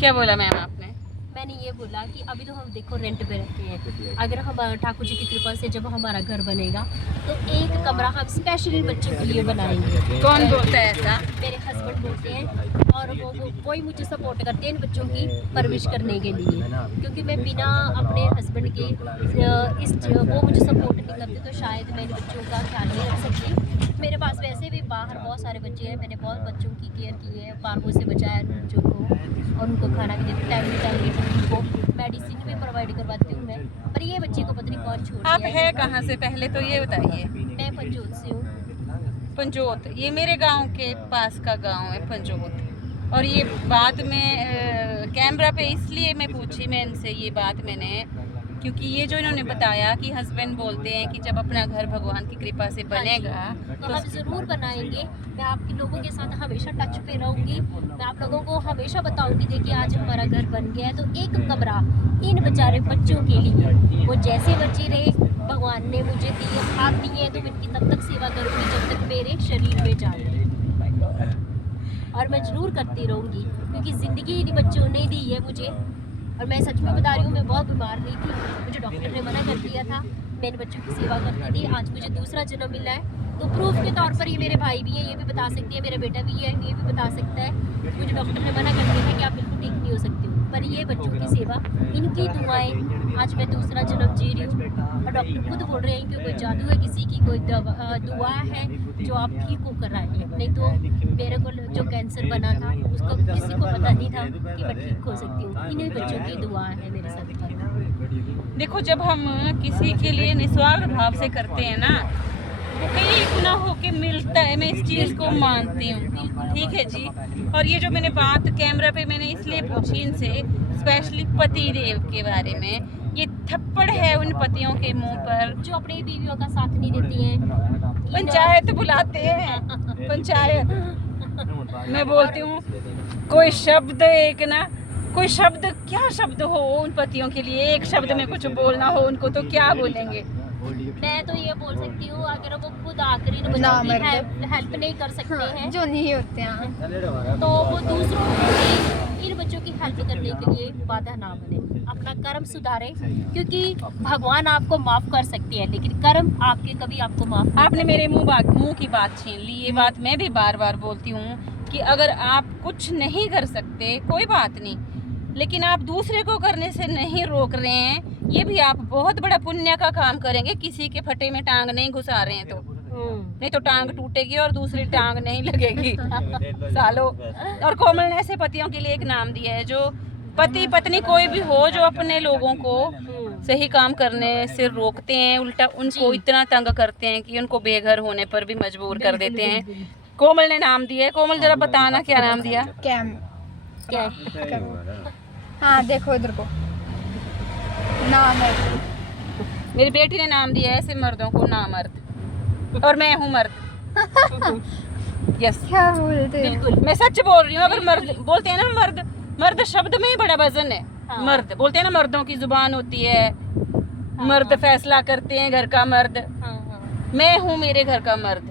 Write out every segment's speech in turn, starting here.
क्या बोला मैम आपने? मैंने ये बोला कि अभी तो हम देखो रेंट पे रहते हैं, अगर हम ठाकुर जी की कृपा से जब हमारा घर बनेगा तो एक कमरा हम स्पेशली बच्चों के लिए बनाएंगे। कौन बोलता है ऐसा? मेरे हस्बैंड बोलते हैं और वही मुझे सपोर्ट करते हैं इन बच्चों की परवरिश करने के लिए, क्योंकि मैं बिना अपने हस्बैंड के वो मुझे सपोर्ट नहीं करते तो शायद मैं इन बच्चों का ख्याल नहीं रख सकती। मेरे पास वैसे भी बाहर बहुत सारे बच्चे हैं, मैंने बहुत बच्चों की केयर की है, पार्कों से बचाया है बच्चों को और उनको खाना भी देती, टाइम उनको मेडिसिन भी प्रोवाइड करवाती हूँ मैं। पर ये बच्चे को पता नहीं कौन छोड़ आप दिया है कहाँ से पहले तो ये बताइए? मैं पंजोत से हूँ। पंजोत, ये मेरे गांव के पास का गांव है पंजोत। और ये बाद में कैमरा पे इसलिए मैं पूछी मैं इनसे ये बात मैंने, क्योंकि ये जो इन्होंने बताया कि हस्बैंड बोलते हैं कि जब अपना घर भगवान की कृपा से बनेगा तो हम ज़रूर बनाएंगे। मैं आपके लोगों के साथ हमेशा टच पे रहूँगी, मैं आप लोगों को हमेशा बताऊँगी देखिए आज हमारा घर बन गया है तो एक कमरा इन बेचारे बच्चों के लिए, वो जैसे बच्चे रहे भगवान ने मुझे दिए हाथ दिए हैं तो मैं इनकी तब तक सेवा करूँगी जब तक मेरे शरीर में जान है, और मैं ज़रूर करती रहूँगी क्योंकि ज़िंदगी इन बच्चों ने दी है मुझे। और मैं सच में बता रही हूँ, मैं बहुत बीमार रही थी, मुझे डॉक्टर ने मना कर दिया था, मैंने बच्चों की सेवा करती थी, आज मुझे दूसरा जन्म मिला है तो प्रूफ के तौर पर ये मेरे भाई भी हैं, ये भी बता सकते हैं, मेरा बेटा भी है, ये भी बता सकता है। मुझे डॉक्टर ने मना कर दिया था कि आप बिल्कुल ठीक नहीं हो सकते हो, पर ये बच्चों की सेवा, इनकी दुआएं, आज मैं दूसरा जन्म जी रही हूँ। और डॉक्टर खुद बोल रहे हैं कि कोई जादू है किसी की, कोई दुआ है जो आप ठीक होकर आए, नहीं तो मेरे को जो कैंसर बना था उसको किसी को पता नहीं था कि मैं ठीक हो सकती हूँ, इन्हीं बच्चों की दुआ है मेरे साथ। देखो, जब हम किसी के लिए निस्वार्थ भाव से करते हैं ना, वो कहीं इतना होके मिलता है, मैं इस चीज़ को मानती हूँ। ठीक है जी। और ये जो मैंने बात कैमरा पे मैंने इसलिए पूछी इनसे, स्पेशली पति देव के बारे में, ये थप्पड़ है उन पतियों के मुंह पर जो अपनी बीवियों का साथ नहीं देती हैं। पंचायत बुलाते हैं, पंचायत। मैं बोलती हूँ कोई शब्द एक ना, कोई शब्द, क्या शब्द हो उन पतियों के लिए, एक शब्द में कुछ बोलना हो उनको तो क्या बोलेंगे? मैं तो ये बोल सकती हूँ अगर वो खुद आखिरी हेल्प नहीं कर सकते हैं जो नहीं होते हैं तो वो दूसरों की, इन बच्चों की हेल्प करने के लिए बाधा ना बने, अपना कर्म सुधारे, क्योंकि भगवान आपको माफ कर सकते हैं लेकिन कर्म आपके कभी आपको माफ। आपने मेरे मुंह की बात छीन ली। ये बात मैं भी बार बार बोलती हूँ कि अगर आप कुछ नहीं कर सकते कोई बात नहीं, लेकिन आप दूसरे को करने से नहीं रोक रहे हैं, ये भी आप बहुत बड़ा पुण्य का काम करेंगे। किसी के फटे में टांग नहीं घुसा रहे हैं तो नहीं तो टांग टूटेगी और दूसरी टांग नहीं लगेगी सालों। और कोमल ने ऐसे पतियों के लिए एक नाम दिया है, जो पति पत्नी कोई भी हो जो अपने लोगों को सही काम करने से रोकते हैं, उल्टा उनको इतना तंग करते हैं कि उनको बेघर होने पर भी मजबूर कर देते हैं। कोमल ने नाम दिया है। कोमल जरा बताना क्या नाम दिया? कैम क्या हाँ देखो इधर को नाम है। मेरी बेटी ने नाम दिया है ऐसे मर्दों को, नामर्द, और मैं हूँ मर्द। यस, क्या बोलते हैं? बिल्कुल मैं सच बोल रही हूँ। अगर मर्द बोलते हैं ना, मर्द, मर्द शब्द में ही बड़ा वजन है। हाँ। मर्द बोलते हैं ना, मर्दों की जुबान होती है, मर्द फैसला करते हैं, घर का मर्द। मैं हूँ मेरे घर का मर्द।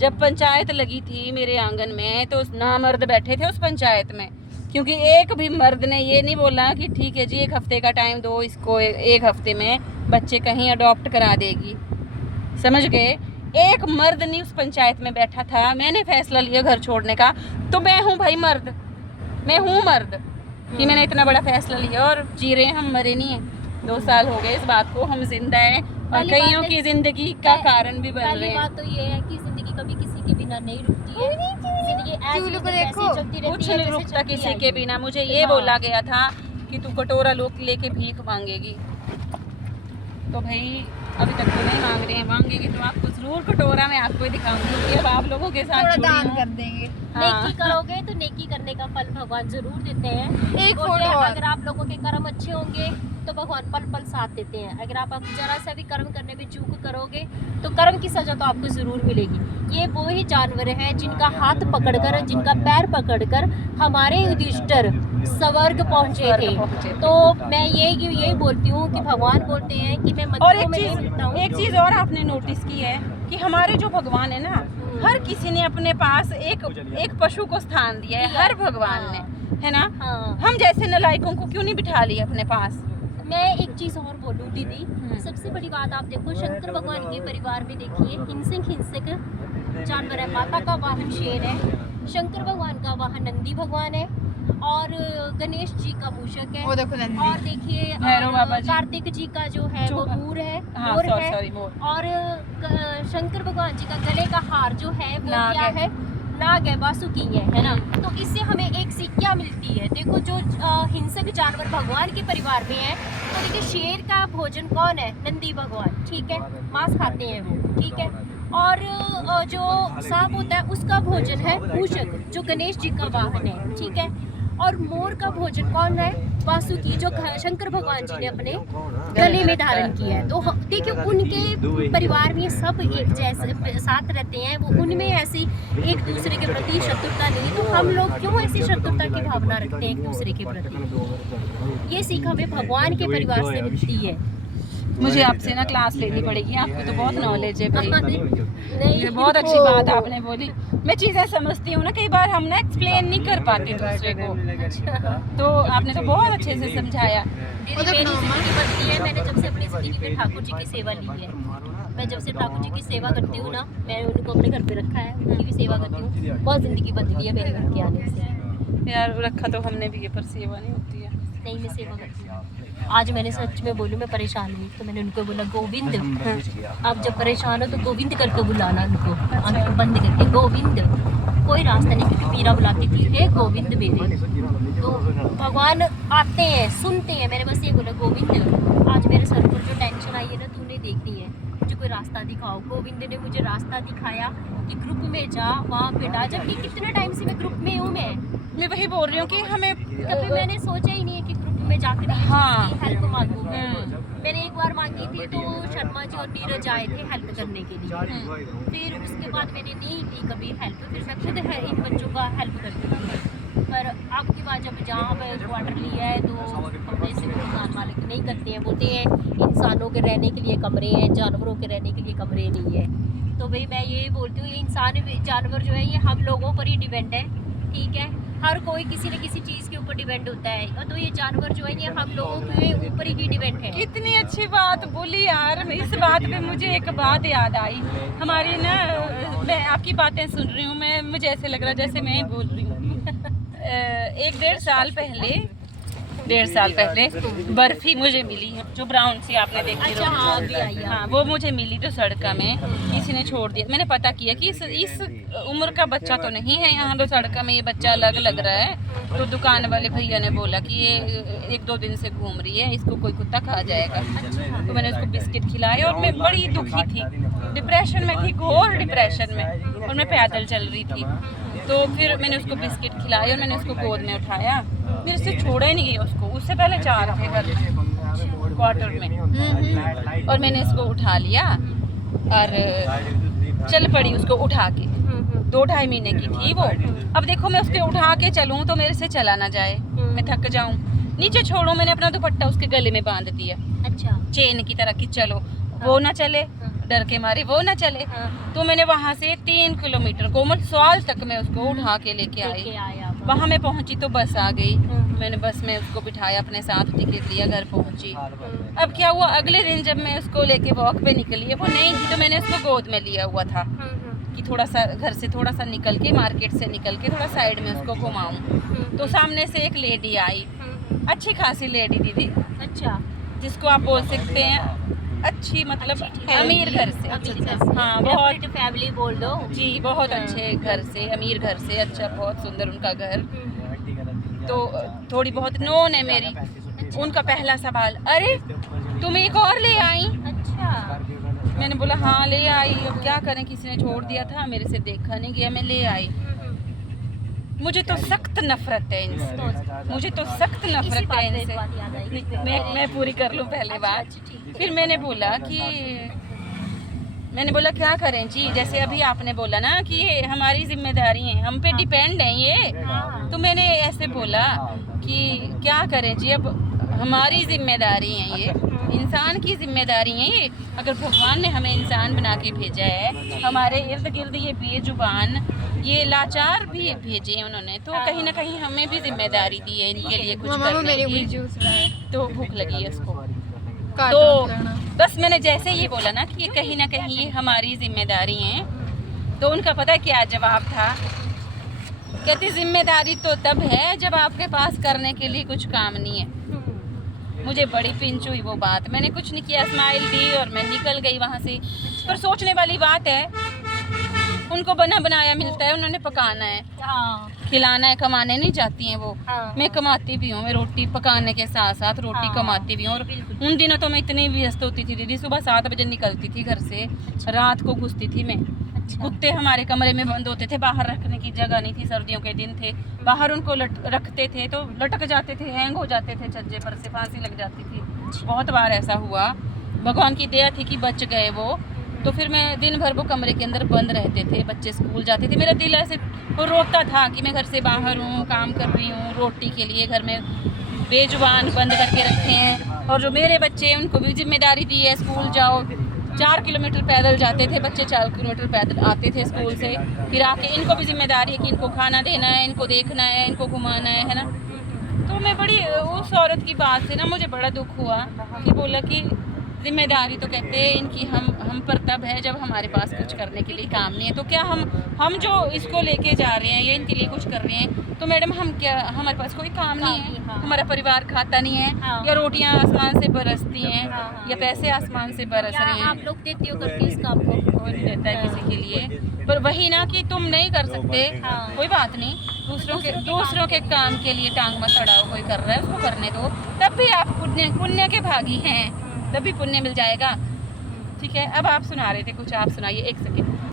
जब पंचायत लगी थी मेरे आंगन में तो नामर्द बैठे थे उस पंचायत में, क्योंकि एक भी मर्द ने ये नहीं बोला कि ठीक है जी 1 हफ्ते का टाइम दो इसको, 1 हफ्ते में बच्चे कहीं अडॉप्ट करा देगी। समझ गए? एक मर्द नहीं उस पंचायत में बैठा था। मैंने फैसला लिया घर छोड़ने का तो मैं हूँ भाई मर्द, मैं हूँ मर्द कि मैंने इतना बड़ा फैसला लिया। और जी रहे हैं, हम मरे नहीं हैं। 2 साल हो गए इस बात को, हम जिंदा हैं और कईयों की जिंदगी का कारण भी बन रहे हैं। बात तो ये है कि जिंदगी कभी किसी के बिना नहीं रुकती है, जिंदगी ऐसे चलती रहती है, कुछ नहीं रुकता किसी के बिना। मुझे ये बोला गया था कि तू कटोरा लेके भीख मांगेगी, तो भाई अभी तक तो नहीं मांग रहे हैं, मांगेंगे तो आपको जरूर कटोरा में आपको दिखाऊंगी कि अब आप लोगों के साथ दान कर देंगे। नेकी करोगे तो नेकी करने का फल भगवान जरूर देते हैं। एक फोटो और। अगर आप लोगों के कर्म अच्छे होंगे तो भगवान पल पल साथ देते हैं। अगर आप जरा सा भी कर्म करने में चूक करोगे तो कर्म की सजा तो आपको जरूर मिलेगी। ये वो ही जानवर हैं जिनका हाथ पकड़कर, जिनका पैर पकड़कर हमारे युधिष्ठिर स्वर्ग पहुंचे थे। तो मैं यही बोलती हूँ कि भगवान बोलते हैं कि मैं और मंदिरों में नहीं मिलता हूँ। एक चीज और आपने नोटिस की है कि हमारे जो भगवान है ना, हर किसी ने अपने पास एक पशु को स्थान दिया है, हर भगवान ने, है ना। हाँ। हम जैसे नलायकों को क्यों नहीं बिठा लिया अपने पास। मैं एक चीज और बोलूं दीदी, सबसे बड़ी बात आप देखो शंकर भगवान के परिवार में देखिए हिंसक जानवर है, माता का वाहन शेर है, शंकर भगवान का वाहन नंदी भगवान है, और गणेश जी का मूषक है, वो देखो नंदी। और देखिए भैरव बाबा जी। कार्तिक जी का जो है वो मोर है, हाँ, मोर सॉरी, है, सॉरी, मोर। और शंकर भगवान जी का गले का हार जो है वो नाग क्या है। है, नाग है, बासुकी है ना। तो इससे हमें एक सीख क्या मिलती है, देखो जो हिंसक जानवर भगवान के परिवार में है, तो देखिए शेर का भोजन कौन है, नंदी भगवान, ठीक है, मांस खाते हैं वो, ठीक है, और जो सांप होता है उसका भोजन है मूषक जो गणेश जी का वाहन है, ठीक है, और मोर का भोजन कौन है, वासुकी जो शंकर भगवान जी ने अपने गले में धारण किया है। तो देखिए उनके परिवार में सब एक जैसे साथ रहते हैं, वो उनमें ऐसी एक दूसरे के प्रति शत्रुता नहीं, तो हम लोग क्यों ऐसी शत्रुता की भावना रखते हैं एक दूसरे के प्रति। ये सीख हमें भगवान के परिवार से मिलती है। मुझे आपसे ना क्लास लेनी पड़ेगी, आपको तो बहुत नॉलेज है भाई। नहीं, ये बहुत अच्छी बात आपने बोली। मैं चीजें समझती हूँ ना, कई बार हम ना एक्सप्लेन नहीं कर पाते दूसरे को, तो आपने तो बहुत अच्छे से समझाया। मेरी जिंदगी बदली है, मैंने जब से अपनी जिंदगी में ठाकुर जी की सेवा ली है, मैं जब से ठाकुर जी की सेवा करती हूँ ना, मैंने उनको अपने घर पे रखा है, उनकी भी सेवा करती हूँ, बहुत जिंदगी बदली है मेरे घर के आने से। यार रखा तो हमने भी है, पर सेवा नहीं होती है। नहीं, मैं सेवा करती हूँ। आज मैंने सच में बोलूँ, मैं परेशान हुई तो मैंने उनको बोला गोविंद, आप जब परेशान हो तो गोविंद करके बुलाना उनको, आंखें बंद करके गोविंद, कोई रास्ता नहीं, क्योंकि पीरा बुलाती थी हे गोविंद मेरे, तो भगवान आते हैं, सुनते हैं। मैंने बस ये बोला गोविंद आज मेरे सर पर जो टेंशन आई है ना, तूने देखनी है, मुझे कोई रास्ता दिखाओ। गोविंद ने मुझे रास्ता दिखाया कि ग्रुप में जा, वहाँ पे डा, जबकि कितने टाइम से मैं ग्रुप में हूँ। मैं वही बोल रही हूँ कि हमें कभी मैंने सोचा ही नहीं है कि ग्रुप में जाकर हाँ। हेल्प मांगू। मैंने एक बार मांगी थी तो शर्मा जी और नीरज आए थे हेल्प करने के लिए, फिर उसके बाद मैंने नहीं ली कभी हेल्प, फिर मैं खुद इन बच्चों का हेल्प करती थी। पर अब की बात जब जहाँ पे क्वार्टर लिया है तो कमरे से मकान मालिक नहीं करते हैं, बोलते हैं इंसानों के रहने के लिए कमरे हैं, जानवरों के रहने के लिए कमरे नहीं है। तो भाई मैं ये बोलती हूँ, ये इंसान जानवर जो है ये हम लोगों पर ही डिपेंड है, ठीक है, हर कोई किसी न किसी चीज़ के ऊपर डिपेंड होता है, और तो ये जानवर जो है ये हम लोगों के ऊपर ही डिपेंड है। कितनी अच्छी बात बोली यार। इस बात पे मुझे एक बात याद आई हमारी ना, मैं आपकी बातें सुन रही हूँ, मैं मुझे ऐसे लग रहा है जैसे मैं ही बोल रही हूँ। 1-1.5 साल पहले बर्फी मुझे मिली है, जो ब्राउन सी आपने देखी। अच्छा, हाँ, अभी आई है। हाँ, वो मुझे मिली तो सड़क में किसी ने छोड़ दिया। मैंने पता किया कि इस उम्र का बच्चा तो नहीं है यहाँ, तो सड़क में ये बच्चा अलग लग रहा है। तो दुकान वाले भैया ने बोला कि ये 1-2 दिन से घूम रही है, इसको कोई कुत्ता खा जाएगा। तो मैंने उसको बिस्किट खिलाए, और मैं बड़ी दुखी थी, डिप्रेशन में थी, घोर डिप्रेशन में, और मैं पैदल चल रही थी। तो फिर मैंने उसको बिस्किट खिलाए और मैंने उसको गोद में उठाया, मेरे से छोड़ा ही नहीं गया उसको। उससे पहले 4 थे घर क्वार्टर में, और मैंने इसको उठा लिया और चल पड़ी उसको उठा के। 2-2.5 महीने की थी वो। अब देखो मैं उसके उठा के चलूँ तो मेरे से चला ना जाए, मैं थक जाऊँ। नीचे छोड़ो, मैंने अपना दुपट्टा उसके गले में बांध दिया, अच्छा, चेन की तरह कि चलो, वो ना चले, डर के मारे वो ना चले। तो मैंने वहाँ से 3 किलोमीटर कोमल सवाल तक मैं उसको उठा के लेके आई। वहाँ मैं पहुँची तो बस आ गई, मैंने बस में उसको बिठाया, अपने साथ टिकट लिया, घर पहुँची। अब क्या हुआ, अगले दिन जब मैं उसको लेके वॉक पे निकली है, वो नहीं थी, तो मैंने उसको गोद में लिया हुआ था कि थोड़ा सा घर से थोड़ा सा निकल के, मार्केट से निकल के थोड़ा साइड में उसको घुमाऊँ। तो सामने से एक लेडी आई, अच्छी खासी लेडी दीदी, अच्छा, जिसको आप बोल सकते हैं अच्छी, मतलब अमीर घर से। हाँ, बहुत फैमिली बोल दो जी, बहुत अच्छे घर से, अमीर घर से, अच्छा, बहुत सुंदर उनका घर। तो थोड़ी बहुत नोन है मेरी। उनका पहला सवाल, अरे तुम एक और ले आई? अच्छा, मैंने बोला हाँ ले आई, अब क्या करें, किसी ने छोड़ दिया था, मेरे से देखा नहीं गया, मैं ले आई। मुझे तो सख्त नफरत है इनसे, मुझे तो सख्त नफरत है इनसे। मैं पूरी कर लूँ पहले बात। फिर मैंने बोला क्या करें जी, जैसे अभी आपने बोला ना कि ये हमारी जिम्मेदारी है, हम पे डिपेंड है ये। तो मैंने ऐसे बोला कि क्या करें जी, अब हमारी जिम्मेदारी है ये, इंसान की जिम्मेदारी है ये। अगर भगवान ने हमें इंसान बना के भेजा है, हमारे इर्द गिर्द ये बेजुबान, ये लाचार भी भेजे हैं उन्होंने, तो कहीं ना कहीं हमें भी जिम्मेदारी दी है इनके लिए कुछ मामा वो करने मेरी की। उंगली चूस रहा है। तो भूख लगी है उसको। काट तो करना। बस मैंने जैसे ये बोला ना कि ये कहीं ना कहीं ये हमारी जिम्मेदारी है, तो उनका पता है क्या जवाब था? कहती जिम्मेदारी तो तब है जब आपके पास करने के लिए कुछ काम नहीं है। मुझे बड़ी पिंच हुई वो बात, मैंने कुछ नहीं किया, स्माइल दी और मैं निकल गई वहाँ से। पर सोचने वाली बात है, उनको बना बनाया मिलता है, उन्होंने पकाना है, खिलाना है, कमाने नहीं जाती हैं वो। मैं कमाती भी हूँ, मैं रोटी पकाने के साथ साथ रोटी कमाती भी हूँ। और उन दिनों तो मैं इतनी व्यस्त होती थी दीदी, सुबह 7 बजे निकलती थी घर से, रात को घुसती थी मैं। कुत्ते हमारे कमरे में बंद होते थे, बाहर रखने की जगह नहीं थी, सर्दियों के दिन थे, बाहर उनको रखते थे तो लटक जाते थे, हैंग हो जाते थे, छज्जे पर से फांसी लग जाती थी। बहुत बार ऐसा हुआ, भगवान की दया थी कि बच गए वो। तो फिर मैं दिन भर वो कमरे के अंदर बंद रहते थे, बच्चे स्कूल जाते थे, मेरा दिल ऐसे रोता था कि मैं घर से बाहर हूँ, काम कर रही हूँ रोटी के लिए, घर में बेजुबान बंद करके रखे हैं। और जो मेरे बच्चे हैं उनको भी जिम्मेदारी दी है, स्कूल जाओ। 4 किलोमीटर पैदल जाते थे बच्चे, 4 किलोमीटर पैदल आते थे स्कूल से, फिर आके इनको भी जिम्मेदारी है कि इनको खाना देना है, इनको देखना है, इनको घुमाना है ना। तो मैं बड़ी उस औरत की बात से ना मुझे बड़ा दुख हुआ कि बोला कि जिम्मेदारी तो कहते हैं इनकी हम पर तब है जब हमारे पास कुछ करने के लिए काम नहीं है। तो क्या हम जो इसको लेके जा रहे हैं या इनके लिए कुछ कर रहे हैं, तो मैडम हम क्या, हमारे पास कोई काम नहीं है, हमारा परिवार खाता नहीं है, या रोटियां आसमान से बरसती हैं, या पैसे आसमान से बरस रहे हैं। आप लोग देते हो करके इस काम को, कोई नहीं देता है किसी के लिए। पर वही ना कि तुम नहीं कर सकते, कोई बात नहीं, दूसरों के काम के लिए टांग मत अड़ाओ, कोई कर रहा है उसको करने दो, तब भी आप पुण्य के भागी हैं, तभी पुण्य मिल जाएगा। ठीक है, अब आप सुना रहे थे कुछ, आप सुनाइए, 1 सेकेंड।